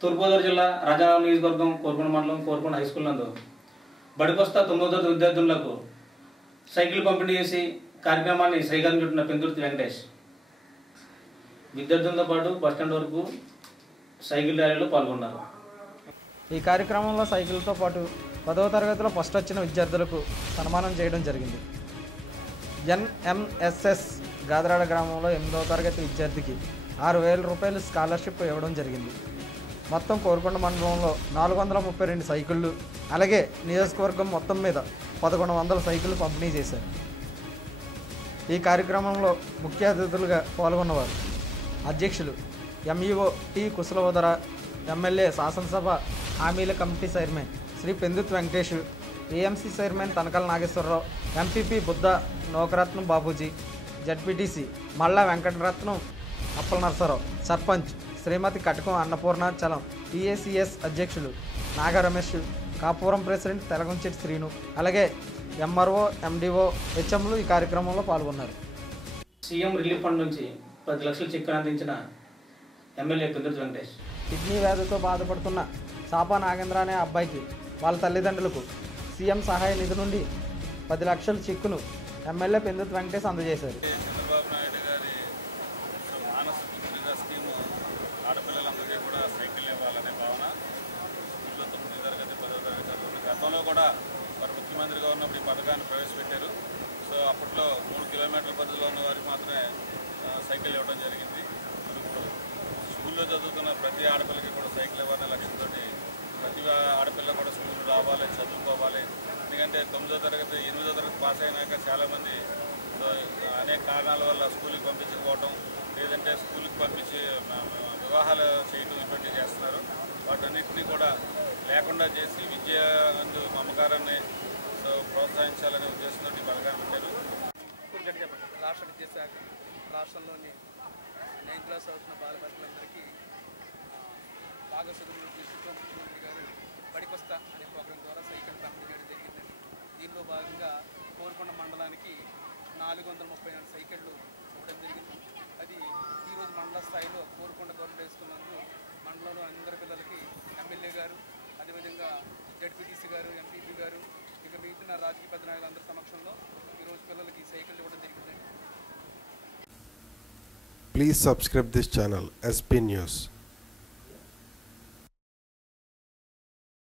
తూర్పుగోదావరి జిల్లా రాజానగరం నియోజకవర్గం కోరుకొండ మండలం కోరుకొండ హై స్కూల్ నందు బడికొస్తా 9వ తరగతి విద్యార్థులకు సైకిల్ పంపిణీ చేసి కార్యక్రమాన్ని శ్రీకారం చుట్టిన పెందుర్తి వెంకటేష్ విద్యార్థులతో పాటు బస్టాండ్ వరకు సైకిల్ ర్యాలీలో పాల్గొన్నారు. ఈ కార్యక్రమంలో సైకిల్తో పాటు 10వ తరగతిలో ఫస్ట్ వచ్చిన విద్యార్థులకు సన్మానం చేయడం జరిగింది. ఎన్ఎంఎస్ఎస్ గాదరాడ గ్రామంలో 8వ తరగతి విద్యార్థికి 6,000 రూపాయలు స్కాలర్షిప్ ఇవ్వడం జరిగింది. మొత్తం కోరుకొండ మండలంలో 432 సైకిళ్ళు, అలాగే నియోజకవర్గం మొత్తం మీద 1100 సైకిళ్ళు పంపిణీ చేశారు. ఈ కార్యక్రమంలో ముఖ్య అతిథులుగా పాల్గొన్నవారు అధ్యక్షులు ఎంఈఓ టి కుశలవదర, ఎమ్మెల్యే శాసనసభ హామీల కమిటీ chairman Shri Pendurthi Venkatesh, AMC chairman Tanakala Nageswararao, MPP Buddha Nokaratnam Babuji, ZPTC Malla Venkataratnam Appala Narasarao, sarpanch శ్రీమతి కటకం అన్నపూర్ణాచలం, టీఏసీఎస్ అధ్యక్షులు నాగ రమేష్, కాపురం ప్రెసిడెంట్ తెలగంచెట్టి శ్రీను, అలాగే ఎంఆర్ఓ, ఎండిఓ, హెచ్ఎంలు ఈ కార్యక్రమంలో పాల్గొన్నారు. సీఎం రిలీఫ్ ఫండ్ నుంచి 10 లక్షల చెక్ అందించిన ఎమ్మెల్యే పెందుర్తి వెంకటేష్. కిడ్నీ వ్యాధితో బాధపడుతున్న సాపా నాగేంద్ర అనే అబ్బాయికి వాళ్ళ తల్లిదండ్రులకు సీఎం సహాయ నిధి నుండి 10 లక్షల చెక్కును ఎమ్మెల్యే పెందుర్తి వెంకటేష్ అందజేశారు. చంద్రబాబు నాయుడు గారి మానస పుత్రిక స్కీము ఆడపిల్లలందరికీ కూడా సైకిల్ ఇవ్వాలనే భావన స్కూల్లో 9వ తరగతి 10వ తరగతి చదువుకున్న గతంలో కూడా వారు ముఖ్యమంత్రిగా ఉన్నప్పుడు ఈ పథకాన్ని ప్రవేశపెట్టారు. సో అప్పట్లో 3 కిలోమీటర్ల పరిధిలో ఉన్న వారికి మాత్రమే సైకిల్ ఇవ్వడం జరిగింది. మరి ఇప్పుడు స్కూల్లో చదువుతున్న ప్రతి ఆడపిల్లకి కూడా సైకిల్ ఇవ్వాలనే లక్ష్యంతో ప్రతి ఆడపిల్ల కూడా స్కూల్ రావాలి, చదువుకోవాలి. ఎందుకంటే 9వ తరగతి 8వ తరగతి పాస్ అయినాక చాలామంది అనేక కారణాల వల్ల స్కూల్కి పంపించకపోవటం, లేదంటే స్కూల్కి పంపించి వివాహాలు చేయడం ఇటువంటివి చేస్తున్నారు. వాటన్నిటినీ కూడా లేకుండా చేసి విద్య నందు మమకారాన్ని ప్రోత్సహించాలనే ఉద్దేశంతో ఈ పథకాన్ని పెట్టారు. రాష్ట్ర విద్యాశాఖ రాష్ట్రంలోని 9th క్లాస్ చదువుతున్న బాలబాలికలందరికీ బాగా చదువులు తీసుకుంటూ ముఖ్యమంత్రి గారు బడికొస్తా అనే ప్రోగ్రాం ద్వారా సైకిల్ పంపిణీ చేయడం జరిగిందండి. దీనిలో భాగంగా కోరుకొండ మండలానికి 434 సైకిళ్ళు ఇవ్వడం జరిగింది. అది ఈరోజు మండల స్థాయిలో కోరుకొండ గవర్నమెంట్ హై స్కూల్ నందు మండలంలో అందరి పిల్లలకి ఎమ్మెల్యే గారు, అదేవిధంగా జడ్పీటీసీ గారు, ఎంపీపీ గారు, ఇక మిగతా రాజకీయ పెద్ద నాయకులందరి సమక్షంలో ఈరోజు పిల్లలకి సైకిళ్ళు ఇవ్వడం జరిగిందండి. Please subscribe this channel SP News.